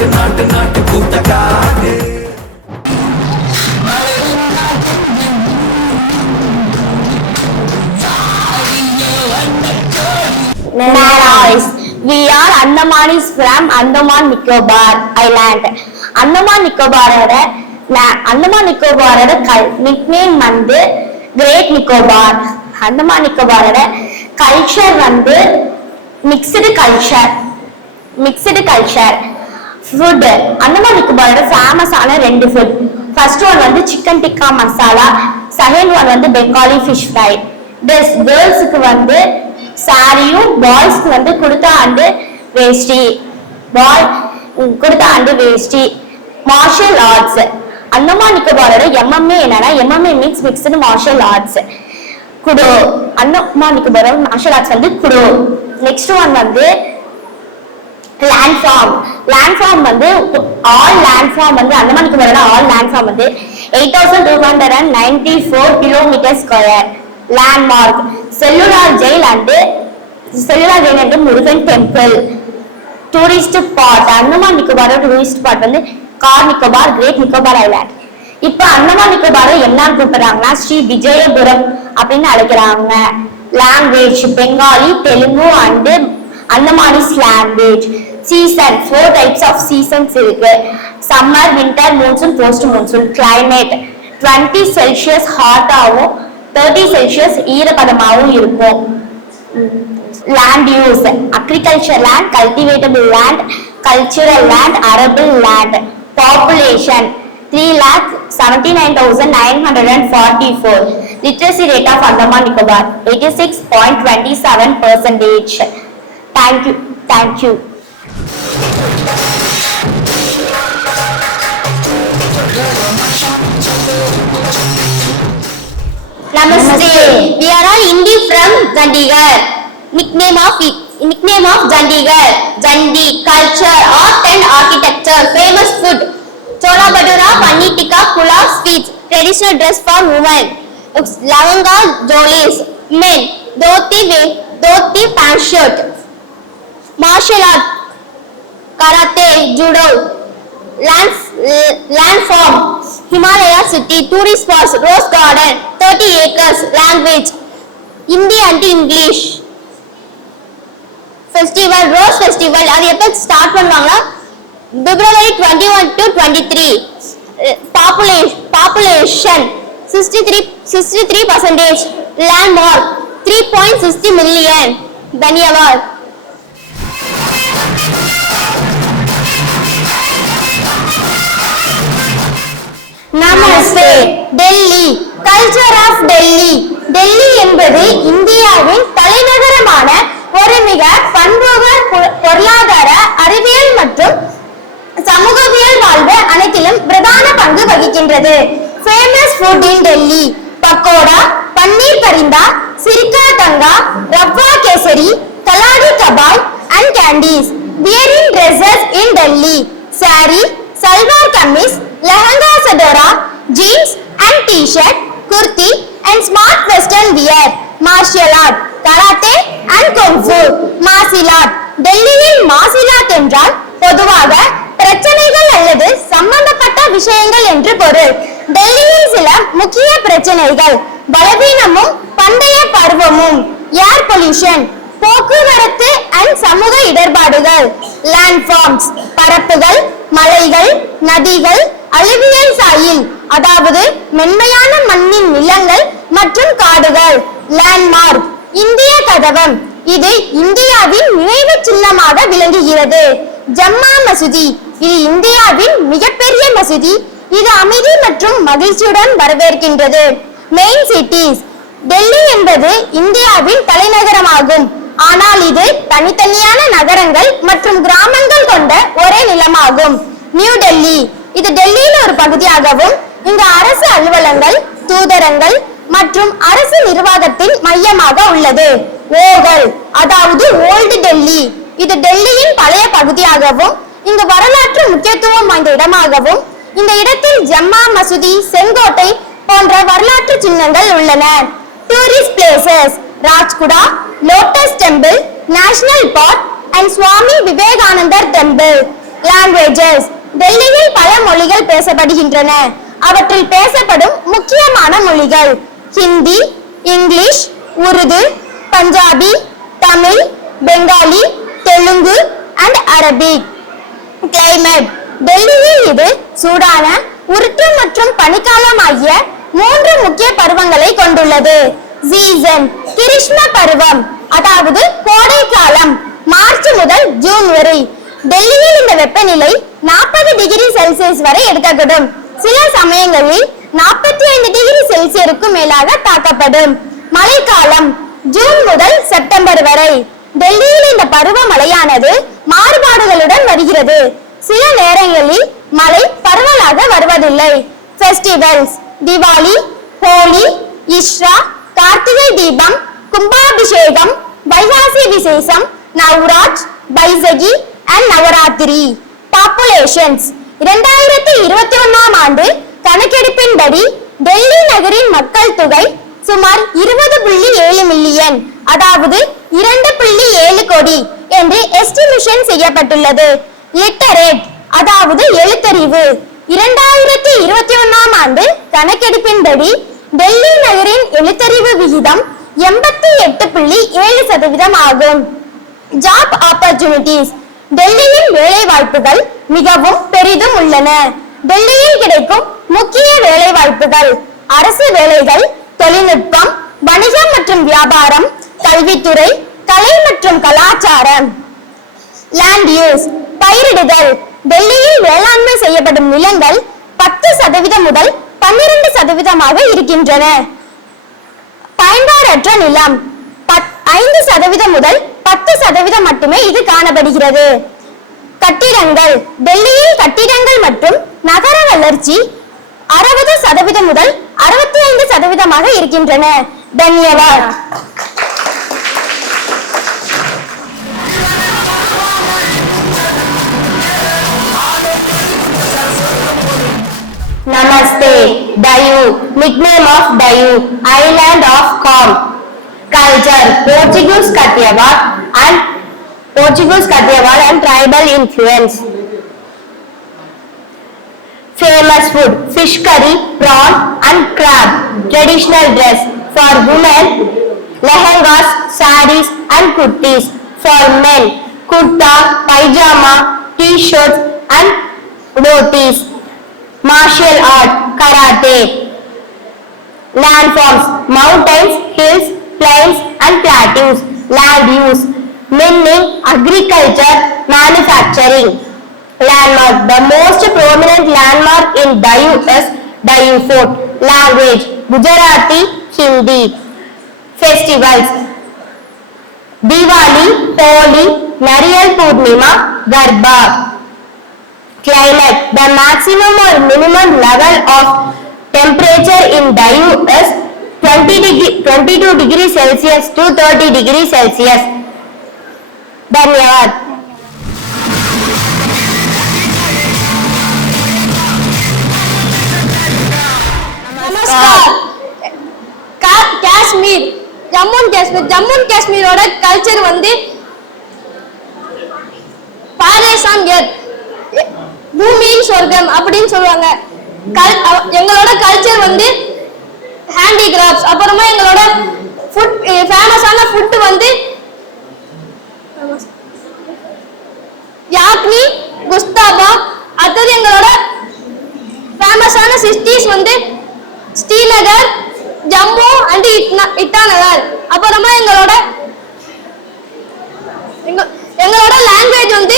நாட்டு நாட்டு நாட்டு கூட்ட காடு. We are Andamanis from Andaman Nicobar Island. Andaman Nicobar nickname வந்து Great Nicobar. Andaman Nicobar culture வந்து mixed culture. Food Andaman Nicobar famous ஆன ரெண்டு food. First one வந்து chicken tikka masala, second one வந்து Bengali fish fry. This girls க்கு வந்து சாரியும் பாய்ஸ்க்கு வந்து kurta and veshti martial arts Andaman நிக்கோபாரோட எம்எம்ஏ என்னன்னா MMA means mixed martial arts kudo Andaman நிக்கோபாரோட மார்ஷல் ஆர்ட்ஸ் வந்து குடோ நெக்ஸ்ட் ஒன் வந்து லேண்ட் ஃபார்ம் வந்து ஆல் லேண்ட் ஃபார்ம் வந்து அந்தமான் நிக்கோபாரோட ஆல் லேண்ட் ஃபார்ம் வந்து 8294 kilometre square landmark cellular jail and Murugan temple tourist spot Andaman Nicobar tourist spot வந்து Car Nicobar Great Nicobar Island இப்ப அந்தமான் நிக்கோபாரை என்ன கூப்பிடுறாங்கன்னா ஸ்ரீ விஜயபுரம் அப்படின்னு அழைக்கிறாங்க language Bengali Telugu and Andamanese language season 4 types of seasons இருக்கு summer winter monsoon post monsoon climate 20 celsius hot ஆகும் 30 celsius ஈரப்பதமாகவும் இருக்கும் land use agriculture land cultivatable land cultural land arable land population 3,79,944 literacy rate of Andaman Nicobar 86.27%. Thank you. Namaste. We are all Hindi from Chandigarh. Nickname of Chandigarh. Chandi, culture, art and architecture. Famous food. Chola bhatura, paneer tikka, pulao, sweets. Traditional dress for women. Lavanga, jolis. Men. Dhoti, pant shirt. Martial art. Karate, judo. Land form. Himalaya city, tourist spots, rose garden, 30 acres, language, Hindi and English. Festival, rose festival, அது எப்ப start பண்ணுவாங்களா February 21 to 23. Population 63%. Landmark 3.60 million. Dhanyavad. Namaste. Delhi. Culture of Delhi. Delhi என்பது இந்தியாவின் தலைநகரமான ஒரு மிக பன்முக பொருளாதார அறிவியல் மற்றும் சமூகவியல் வாழ்வு அனைத்திலும் பிரதான பங்கு வகிக்கின்றது. Famous food in Delhi. Pakoda, paneer பரிந்தா, சிரிக்கா தங்கா, rava kesari, galouti kebab and candies. Wearing dresses in Delhi. Sari, salwar kameez, lehenga sadora, jeans and t-shirt, kurti and smart western wear. Martial art, karate and kung fu. Martial art. டெல்லியின் martial art என்றால் பொதுவாக பிரச்சனைகள் அல்லது சம்பந்தப்பட்ட விஷயங்கள் என்று பொருள். டெல்லியின் சில முக்கிய பிரச்சனைகள் பலவீனமும் பண்டைய பருவமும், ஏர் பொல்யூஷன், போக்குவரத்து and சமூக இடர்பாடுகள், லேண்ட்ஃபார்ம்ஸ் பரப்புகள், மலைகள், நதிகள், அலுவியல் சாயில் அதாவது மென்மையான மண்ணின் நிலங்கள் மற்றும் காடுகள், லேண்ட்மார்க் இந்திய கதவம் இது இந்தியாவின் நினைவு சின்னமாக விளங்குகிறது. ஜம்மா மசூதி இது இந்தியாவின் மிகப்பெரிய மசூதி. இது அமைதி மற்றும் மகிழ்ச்சியுடன் வரவேற்கின்றது. மெயின் சிட்டிஸ் டெல்லி என்பது இந்தியாவின் தலைநகரமாகும். ஆனால் இது தனித்தனியான நகரங்கள் மற்றும் கிராமங்கள் கொண்ட ஒரே நிலமாகும். நியூ டெல்லி இது டெல்லியின் ஒரு பகுதியாகவும் இங்கு அரசு அலுவலகங்கள், தூதரங்கள் மற்றும் அரசு நிர்வாகத்தின் மையமாக உள்ளது. ஓகல் அதாவது ஓல்டு டெல்லி இது டெல்லியின் பழைய பகுதியாகவும் இங்கு வரலாற்று முக்கியத்துவம் வாய்ந்த இடமாகவும் இந்த இடத்தில் ஜம்மா மசூதி, செங்கோட்டை போன்ற வரலாற்று சின்னங்கள் உள்ளன. Tourist places Rajghat, lotus temple, national park and Swami Vivekananda Temple. Languages. டெல்லியில் பல மொழிகள் பேசப்படுகின்றன. அவற்றில் பேசப்படும் முக்கியமான மொழிகள் Hindi, English, Urdu, Punjabi, Tamil, Bengali, Telugu and Arabic. Climate. டெல்லியில் இது சூடான, உருட்டு மற்றும் பனிக்காலம் ஆகிய 3 முக்கிய பருவங்களை கொண்டுள்ளது. சீசன். கிருஷ்ண பருவம், அதாவது கோடை காலம், மார்ச் முதல் ஜூன் வரை. டெல்லியில் இந்த வெப்பநிலை 40 டிகிரி செல்சியஸ் வரை எடுக்கப்படும். சில சமயங்களில் 45 டிகிரி செல்சியருக்கு மேலாக தாக்கப்படும். மழைக்காலம் ஜூன் முதல் செப்டம்பர் வரை. டெல்லியில் இந்த பருவமழையானது மாறுபாடுகளுடன் வருகிறது. சில நேரங்களில் மழை பரவலாக வருவதில்லை. ஃபெஸ்டிவல்ஸ். திவாலி, ஹோலி, இஷ்ரா, கார்த்திகை தீபம், கும்பாபிஷேகம், வைகாசி விசேஷம், நவராஜ், பைசகி and நவராத்திரி. பாப்புலேஷன்ஸ். 2021ஆம் ஆண்டு கணக்கெடுப்பின்படி டெல்லி நகரின் மக்கள் தொகை சுமார் 20.7 மில்லியன், அதாவது 2.7 கோடி என்று எஸ்டிமேஷன் செய்யப்பட்டுள்ளது. லிட்டரேட், அதாவது எழுத்தறிவு. 2021ஆம் ஆண்டு கணக்கெடுப்பின்படி டெல்லி நகரின் எழுத்தறிவு விகிதம் 88.7% ஆகும். Job opportunities. டெல்லியின் வேலை வாய்ப்புகள் மிகவும் பெரிதும் உள்ளன. டெல்லியில் கிடைக்கும் முக்கிய வேலை வாய்ப்புகள் அரசு வேலைகள், தொழில்நுட்பம், வணிகம் மற்றும் வியாபாரம், கல்வித்துறை, கலை மற்றும் கலாச்சாரம். Land use. பயிரிடுதல். டெல்லியில் வேளாண்மை செய்யப்படும் நிலங்கள் 10% முதல் 12% இருக்கின்றன. பயன்பாடற்ற நிலம் 5% முதல் 10% மட்டுமே இது காணப்படுகிறது. கட்டிடங்கள். டெல்லியில் கட்டிடங்கள் மற்றும் நகர வளர்ச்சி 60% முதல் 65% இருக்கின்றன. தன்யவாத். Namaste. Dayu. Nickname of Dayu. Island of Calm. Culture. Portuguese Kathiawar and tribal influence. Famous food. Fish curry, prawn and crab. Traditional dress. For women, lehengas, saris and kurtis. For men, kurta, pajama, t-shirts and dhotis. Martial art, karate. Landforms, mountains, hills, plains and plateaus. Land use, meaning agriculture, manufacturing. Landmark, the most prominent landmark in Dayu is Dayu Fort. Language, Gujarati, Hindi. Festivals, Diwali, Holi, Nariyal Purnima, Garba. Climate, the maximum or minimum level of temperature in Dayu is 22 degrees Celsius to 30 degrees Celsius. Dhanyawad. Namaskar. Kashmir. Jammu and Kashmir ஓட culture வந்து பாரேசான் பூமியின் சொர்க்கம் அப்படின்னு சொல்லுவாங்க. எங்களோட culture வந்து handicrafts. அப்புறமா எங்களோட ஃபுட், ஃபேமஸான ஃபுட் வந்து யாக்னி, குஸ்தாபா. அடுத்தது எங்களோட ஃபேமஸான சிட்டிஸ் வந்து ஸ்ரீநகர், ஜம்மு அண்ட் இட்டாநகர். அப்புறமா எங்களோட லாங்குவேஜ் வந்து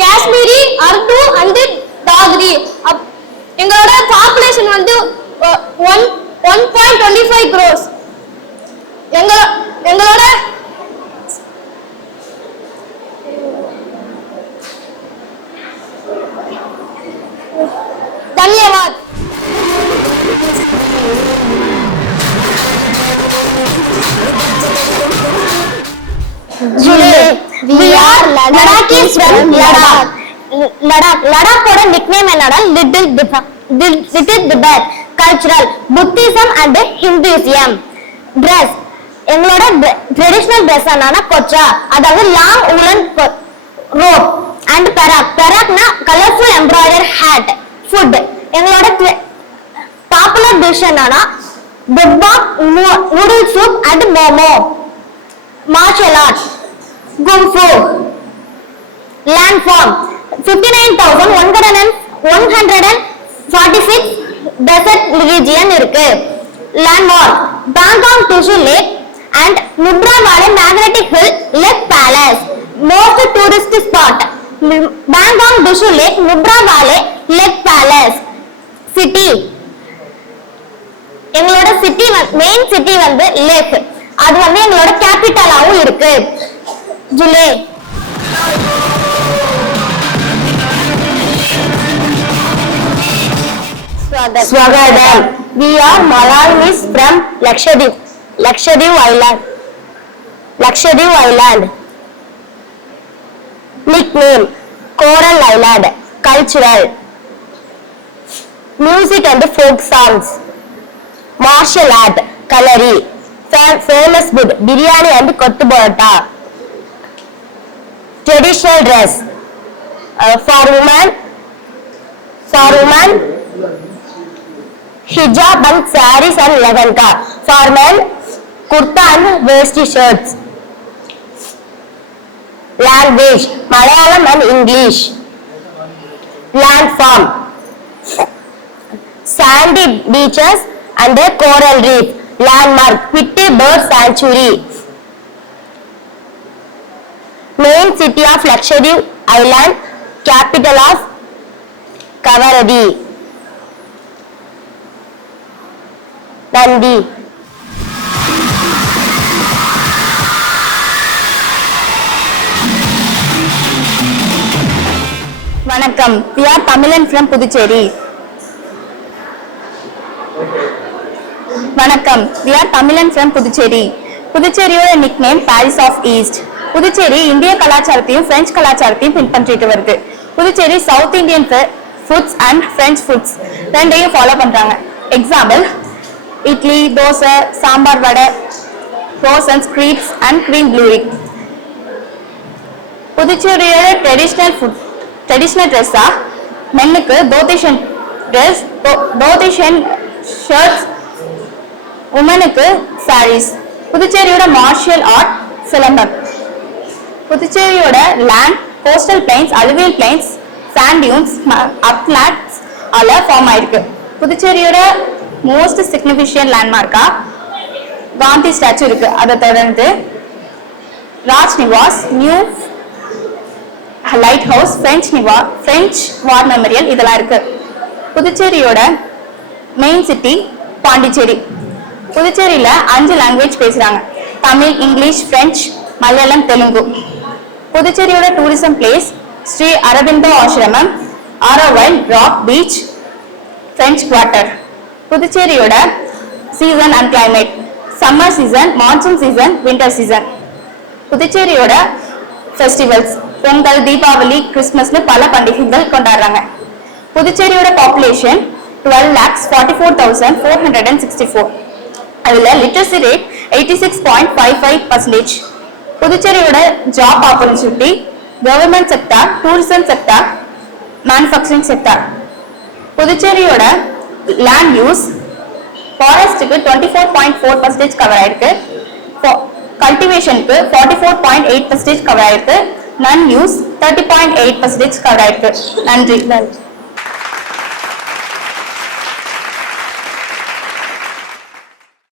காஷ்மீரி, அர்து அண்ட் டாக்ரி. எங்களோட பாப்புலேஷன் வந்து 1.25 crores. எங்களோட தன்யவாத். We are Ladakhis from Ladakh. லடாக்கோட நிக்நேம் என்னன்னா little Tibet. Cultural, Buddhism and Hinduism. Dress, எங்களோட ட்ரெடிஷனல் ட்ரெஸ் என்னன்னா கொச்சா, அதாவது லாங் ஊலன் ரோப். அண்ட் பெராக்னா கலர்ஃபுல் எம்ப்ராய்டர் ஹேட். ஃபுட் எங்களோட பாப்புலர் டிஷ் என்னன்னா பிக்பாக் noodle soup and momo. Martial arts kung fu. Land form 59,146 desert region இருக்கு. Landmark Pangong Tso lake and Nubra valley magnetic hill lake palace. Most tourist spot Pangong Tso lakh, Nubra வாலே lakh palace. City எங்களோட city main city வந்து லேக். அது வந்து எங்களோட கேபிட்டலாவும் இருக்கு. ஜுலே. Swagatam. We are Malayalis from Lakshadweep. Lakshadweep Island. Nickname Coral Island. Cultural music and folk songs. Martial art Kalari. Famous food biryani and kottu parota. Traditional dress for women hijab and sarees and lehenga. For men kurta and waist shirts. Language Malayalam and English. Landform sandy beaches and a coral reef. Landmark Pitti Bird Sanctuary. Main city of Lakshadweep Island. Capital of Kavaradi. Nandi. வணக்கம். We are Tamilan from Puducherry. வணக்கம். We are Tamilan from Puducherry. புதுச்சேரியோட nickname Paris of east. Puducherry இந்திய கலாச்சாரத்தையும் French கலாச்சாரத்தையும் பின்பற்றிட்டு வருது. Puducherry south Indian foods and French foods ரெண்டையும் follow பண்றாங்க. எக்ஸாம்பிள் இட்லி, தோசை, சாம்பார் வடை, ரோசன்ஸ், கிரீப்ஸ் அண்ட் கிரீம் ப்ளூரி. புதுச்சேரியோட ட்ரெடிஷ்னல் ட்ரெஸ்ஸா மென்னுக்கு தோதிஷன் ட்ரெஸ், தோதிஷன் ஷர்ட்ஸ், உமனுக்கு சாரீஸ். புதுச்சேரியோட மார்ஷியல் ஆர்ட் சிலம்பம். புதுச்சேரியோட land coastal plains, alluvial plains, sand dunes, uplands ஆல ஃபார்ம் ஆயிருக்கு. புதுச்சேரியோட மோஸ்ட் சிக்னிஃபிகன்ட் லேண்ட்மார்க்கா காந்தி ஸ்டாச்சு இருக்கு. அதை தொடர்ந்து Raj Nivas, new lighthouse, French war memorial இதெல்லாம் இருக்கு. புதுச்சேரியோட மெயின் சிட்டி பாண்டிச்சேரி. புதுச்சேரியில 5 லாங்குவேஜ் பேசுறாங்க. Tamil, English, French, Malayalam, Telugu. புதுச்சேரியோட டூரிசம் பிளேஸ் ஸ்ரீ அரவிந்தோ ஆசிரமம், Auroville, rock beach, French quarter. புதுச்சேரியோட season and climate summer season, monsoon season, winter season. புதுச்சேரியோட ஃபெஸ்டிவல்ஸ் பொங்கல், தீபாவளி, கிறிஸ்துமஸ்னு பல பண்டிகைகள் கொண்டாடுறாங்க. புதுச்சேரியோட பாப்புலேஷன் 12,44,464. அதுல லிட்ரஸி ரேட் 86.55%. புதுச்சேரியோட job opportunity government sector, tourism sector, manufacturing sector. புதுச்சேரியோட land use ஃபாரஸ்ட்டுக்கு 24.4% cover ஆயிருக்கு, கல்டிவேஷனுக்கு 44.8% கவர் ஆயிருக்கு, நன் யூஸ் 30.8% கவர் ஆயிருக்கு. நன்றி.